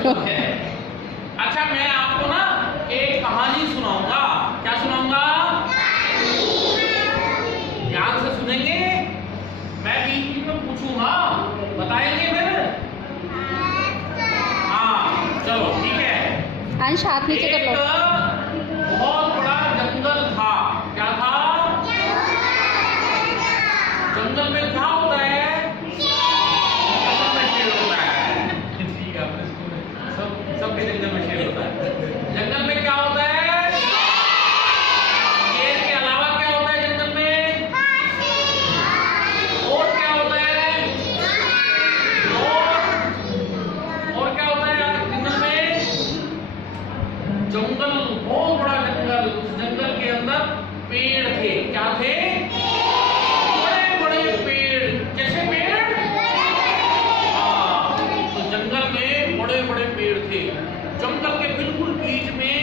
है। अच्छा, मैं आपको ना एक कहानी सुनाऊंगा। क्या सुनाऊंगा? ध्यान से सुनेंगे। मैं बीच बीच में पूछूंगा, बताएंगे फिर? हाँ, चलो ठीक है। अंश हाथ नीचे कर लो। बहुत बड़ा जंगल था। क्या था? जंगल में क्या होता है? जंगल में शेर होता है। ठीक है, अपने स्कूल में सबके जंगल में शेर होता है। जंगल में क्या होता है? शेर के अलावा क्या होता है जंगल में? और क्या होता है? और क्या होता है जंगल में? जंगल, बहुत बड़ा जंगल। उस जंगल के अंदर पेड़ थे। क्या थे? बड़े बड़े पेड़। कैसे पेड़? हाँ, तो जंगल में बड़े बड़े पेड़ थे। जंगल के बिल्कुल बीच में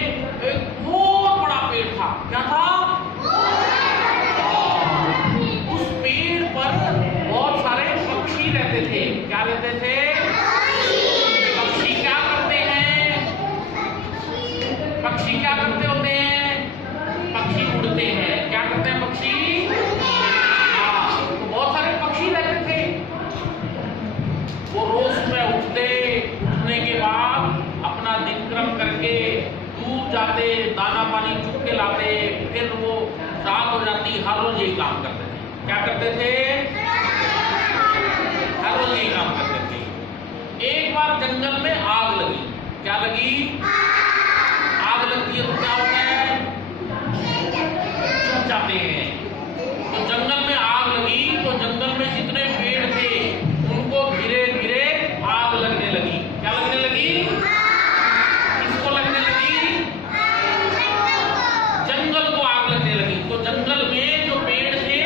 एक बहुत बड़ा पेड़ था। क्या था? उस पेड़ पर बहुत सारे पक्षी रहते थे। क्या रहते थे? पक्षी क्या करते हैं? पक्षी क्या करते होते हैं? पक्षी उड़ते हैं। क्या करते हैं पक्षी? हाँ, तो बहुत सारे पक्षी रहते थे। वो रोज सुबह उठने के बाद अपना दिनक्रम करके दूर जाते, दाना पानी चुग के लाते, फिर वो रात हो जाती, हर रोज यही काम करते थे। क्या करते थे? हर रोज यही काम करते थे। एक बार जंगल में आग लगी। क्या लगी? आग लगती है तो क्या होता है? छुप जाते हैं। तो जंगल में आग लगी तो जंगल में जितने पेड़ थे उनको धीरे धीरे आग लगने लगी। क्या लगने लगी? किसको लगने लगी? जंगल को आग लगने लगी। तो जंगल में जो पेड़ थे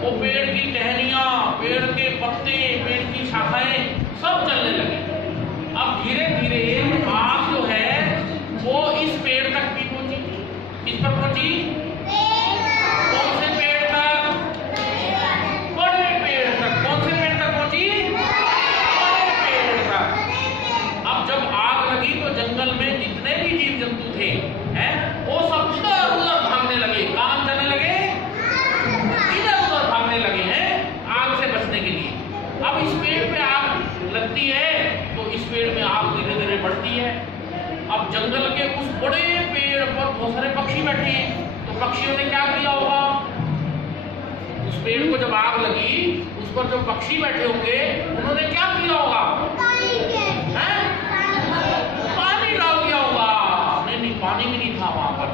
वो पेड़ की टहनियां, पेड़ के पत्ते, पेड़ की शाखाएं सब जलने लगी। अब धीरे धीरे आग जो है वो इस पेड़ तक भी पहुंची। किस पर पहुंची? कौन से पेड़ तक? बड़े पेड़ तक। कौन से पेड़ तक पहुंची? बड़े पेड़ तक। अब जब आग लगी तो जंगल में जितने भी जीव जंतु थे हैं, वो सब इधर उधर भागने लगे। कहां जाने लगे? इधर उधर भागने लगे हैं आग से बचने के लिए। अब इस पेड़ पे आग लगती है तो इस पेड़ में आग धीरे धीरे बढ़ती है। अब जंगल के उस बड़े पेड़ पर बहुत सारे पक्षी बैठे हैं। तो पक्षियों ने क्या किया होगा? उस पेड़ को जब आग लगी, उस पर जो पक्षी बैठे होंगे उन्होंने क्या किया होगा? हैं? पानी डाल दिया होगा। नहीं, पानी भी नहीं था वहां पर।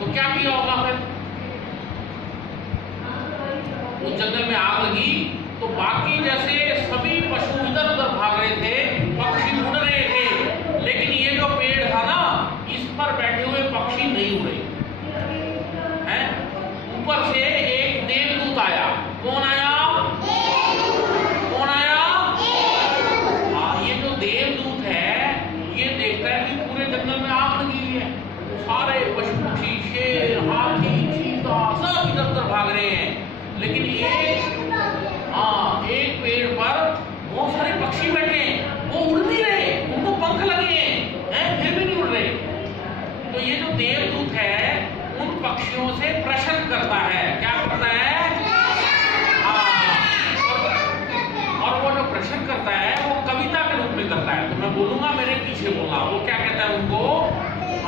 तो क्या किया होगा फिर? उस जंगल में आग लगी तो बाकी जैसे सभी पशु इधर उधर भाग रहे थे, पक्षी उड़ रहे थे, लेकिन ये जो पेड़ था ना, इस पर बैठे हुए पक्षी नहीं उड़े हैं। ऊपर से एक देवदूत आया। कौन आया? कौन आया? हाँ, ये जो देवदूत है ये देखता है कि पूरे जंगल में आग लगी हुई है। सारे पशु पक्षी, शेर, हाथी, चीता सब इधर उधर भाग रहे हैं, लेकिन एक पेड़ पर बहुत सारे पक्षी बैठे हैं। वो उड़ नहीं रहे, उनको पंख लगे हैं, फिर भी नहीं उड़ रहे। तो ये जो देवदूत है उन पक्षियों से प्रश्न करता है। क्या करता है? और वो जो प्रश्न करता है वो कविता के रूप में करता है। तो मैं बोलूंगा, मेरे पीछे बोला। वो क्या कहता है उनको?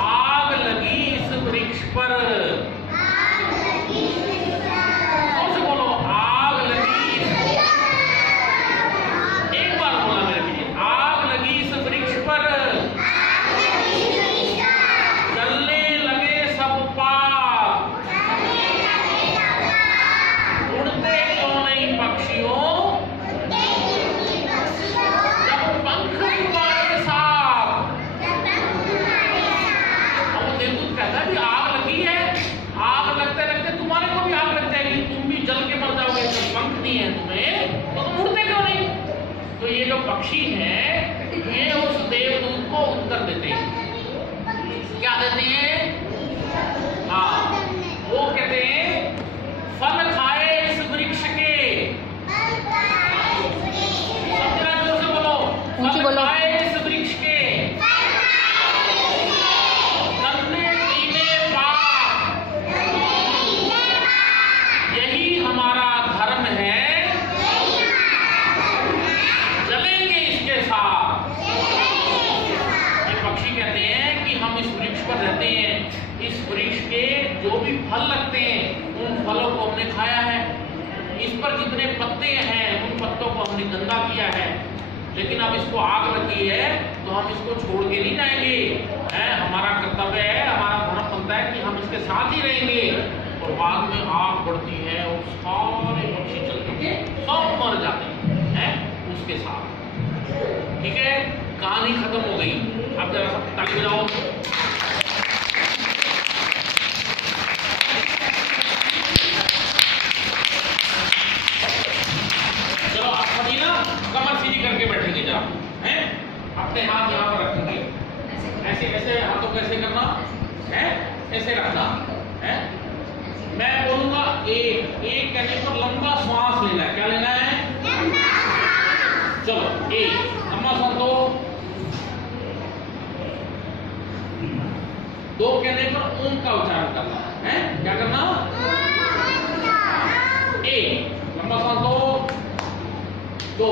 आग लगी इस वृक्ष पर। बोलो, आग लगी। एक बार बोला मेरे लिए, आग लगी इस वृक्ष पर, जलने लगे सब पात, उड़ते क्यों नहीं पक्षियों, जब पंख तुम्हारे साथ। अब वो देवदूत कहता है कि आग लगी है, आग लगते लगते तुम्हारे को भी आग लग जाएगी, तुम भी जल के मर जाओगे। जब पंख नहीं है तुम्हें तो तुम उड़ते क्यों नहीं? तो ये जो पक्षी हैं ये उस देवदूत को उत्तर देते हैं। क्या देते हैं? हाँ, वो कहते हैं फल खाए इस वृक्ष के। सबसे जोर से बोलो, फल खाए इस वृक्ष के। वृक्ष पर रहते हैं, इस वृक्ष के जो भी फल लगते हैं उन फलों को हमने खाया है, इस पर जितने पत्ते हैं उन पत्तों को हमने गंदा किया है, लेकिन अब इसको आग लगी है तो हम इसको छोड़ के नहीं जाएंगे, है हमारा कर्तव्य है, हमारा धर्म बनता है कि हम इसके साथ ही रहेंगे। और बाद में आग बढ़ती है और सारे पक्षी चलते सब मर जाते हैं उसके साथ। ठीक है, कहानी खत्म हो गई। अब जरा सब ताली बजाओ। चलो आप सभी ना कमर सीधी करके बैठेंगे जरा, हैं? अपने हाथ यहाँ पर रखेंगे, ऐसे ऐसे हाथों को ऐसे करना है, ऐसे रखना है। मैं बोलूंगा एक, एक कहने पर लंबा श्वास लेना है। क्या लेना है? चलो एक लंबा श्वास दो कहने पर ओम का उच्चारण करना है। क्या करना? एक लंबा श्वास दो